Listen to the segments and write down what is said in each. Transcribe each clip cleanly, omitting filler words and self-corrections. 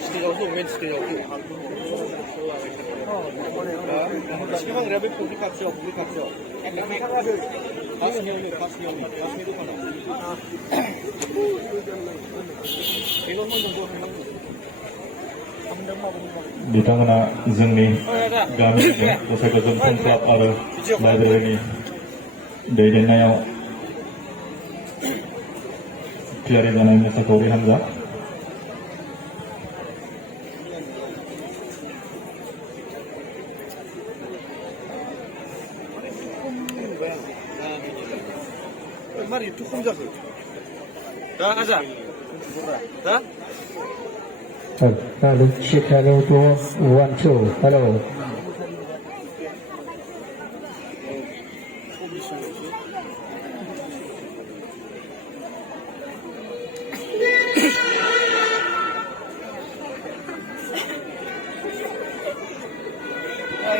stage main stage 시간 레벨 우리 같죠. बिथांमोना जोंनि गामिनि गसाइगाव जौथुम क्लाब आरो लाइब्रेरिनि दैदेननायाव थियारि जानाय मोसाखावरि हान्जा मारै एथ' खम जाखो दा आजा दा Hello, check hello to 1 2. Hello.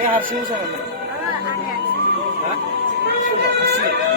야, 하시는 사람. 아? 하시.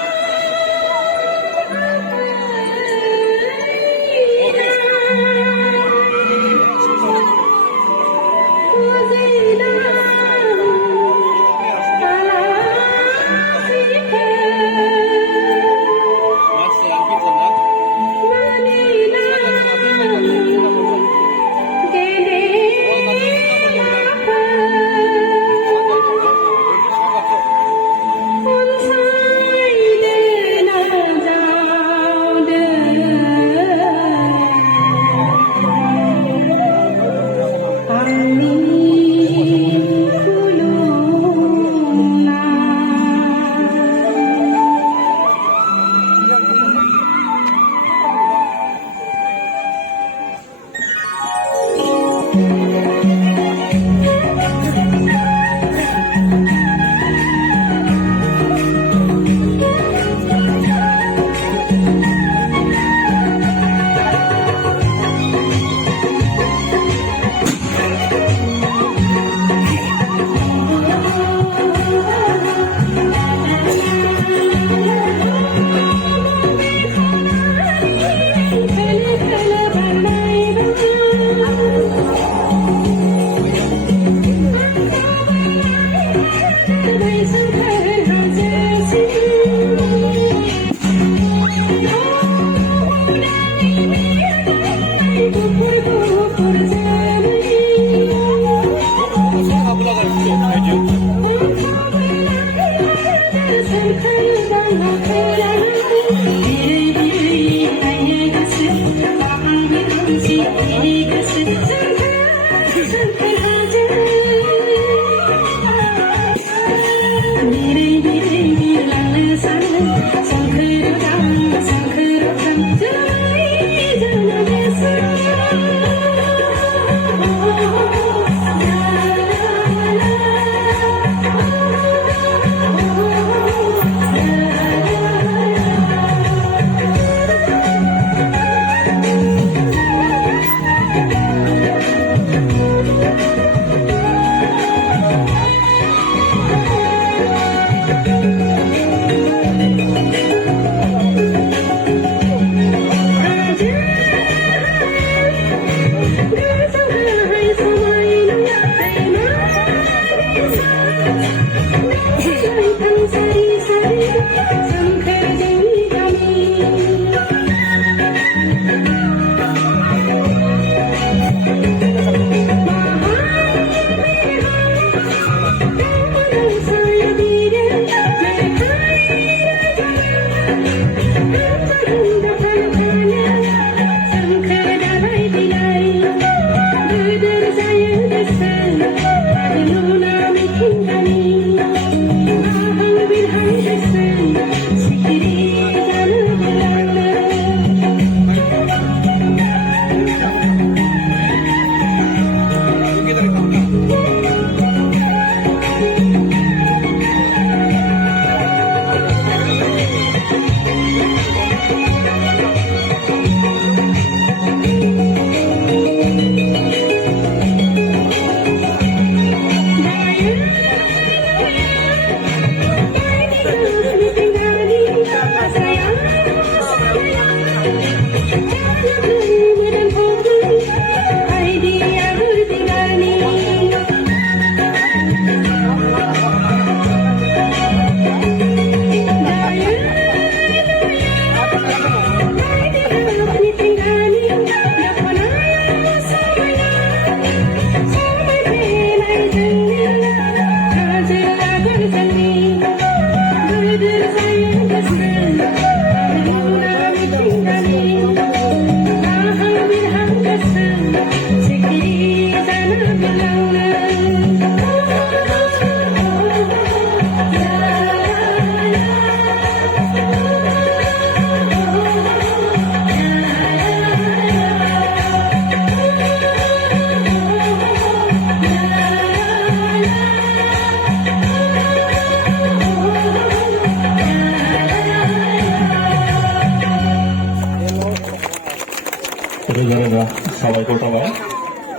रोजा रोजा साबायखर थाबाय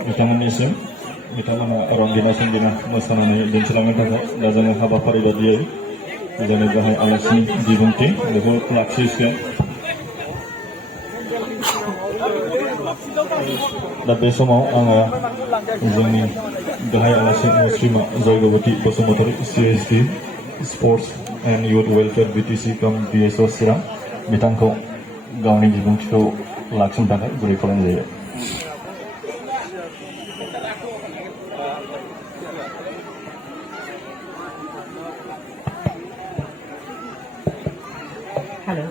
बिथांमोननिसिम बिथांमोना रंगिना संगिना मोसानानै दिन्थिलांनो थाखाय दा जोङो हाबाफारि बादियै जोंनि गाहाय आलासिनि बिबुंथि बेखौ लाखिसिगोन दा बे समाव आङो जोंनि गाहाय आलासि Musrima Jaigabati Basumatary CSD sports and youth welfare BTC cum BSO Chirang बिथांखौ गावनि बिबुंथिखौ लाखिनो थाखाय गुरै खालामनाय जायो Hello.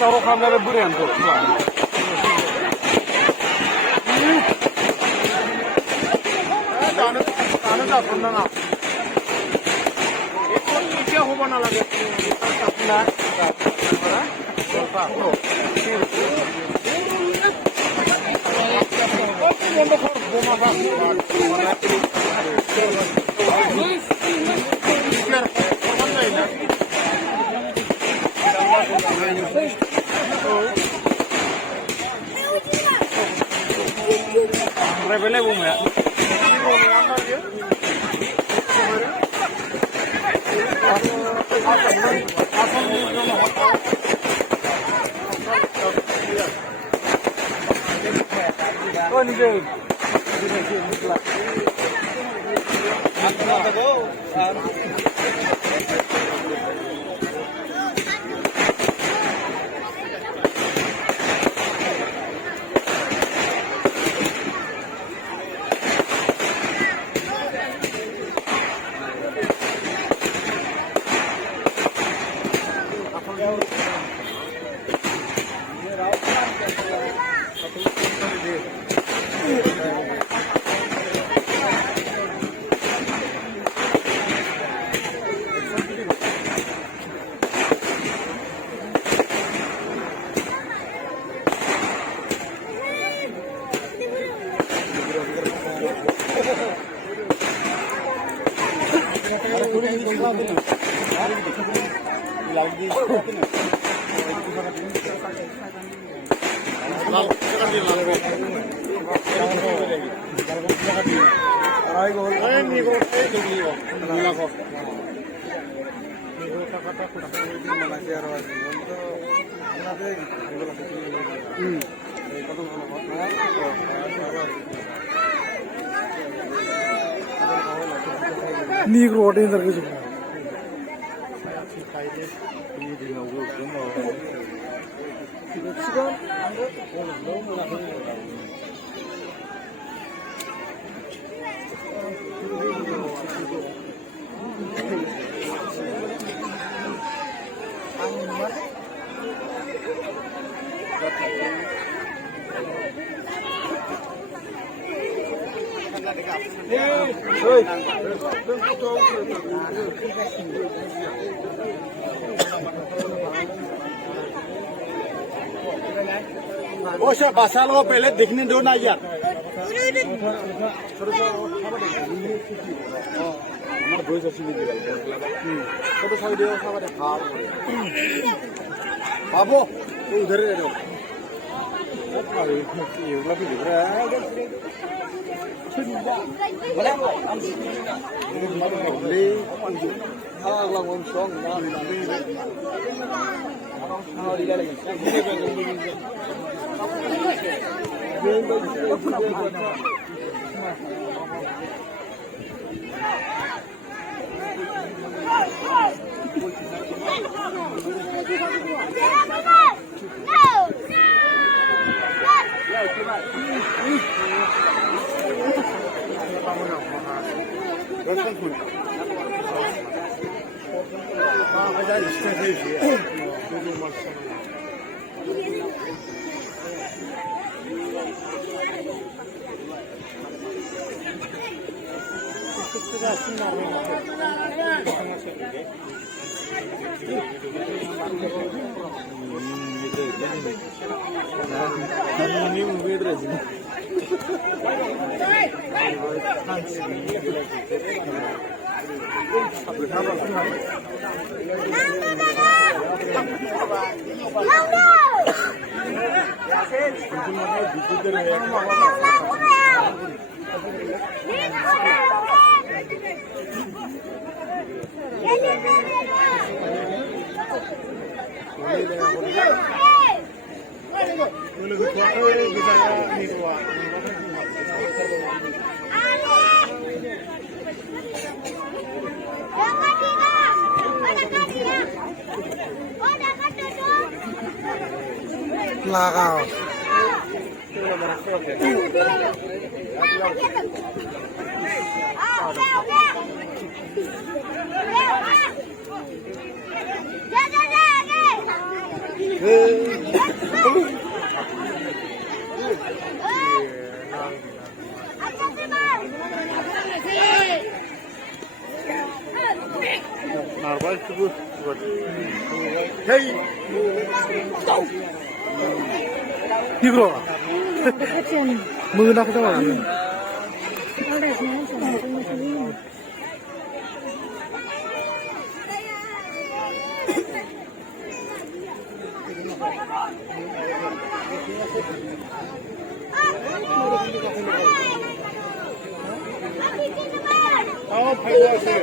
दावराव खालामनानै बोरायानोथ' दानो जाथ'नो नाङा एसे हबाना লাগে Revele bunga. Oh ni deh. Negro ada yang terkejut. ओ सर बसा लो पहले दिखने दो ना यार আমার বই আছে নি দিলাম কত সাইড দিয়ে সবারে খাওয়া বাবু তুই ধরে রে আরে কি এগুলা কি রে বলে বলে আগলা কোন সং না আর ইলা লাগে ini mungkin terus lagao Narwal sebut. Hey. Negro. Mengena kita mana? Oh, payah sih.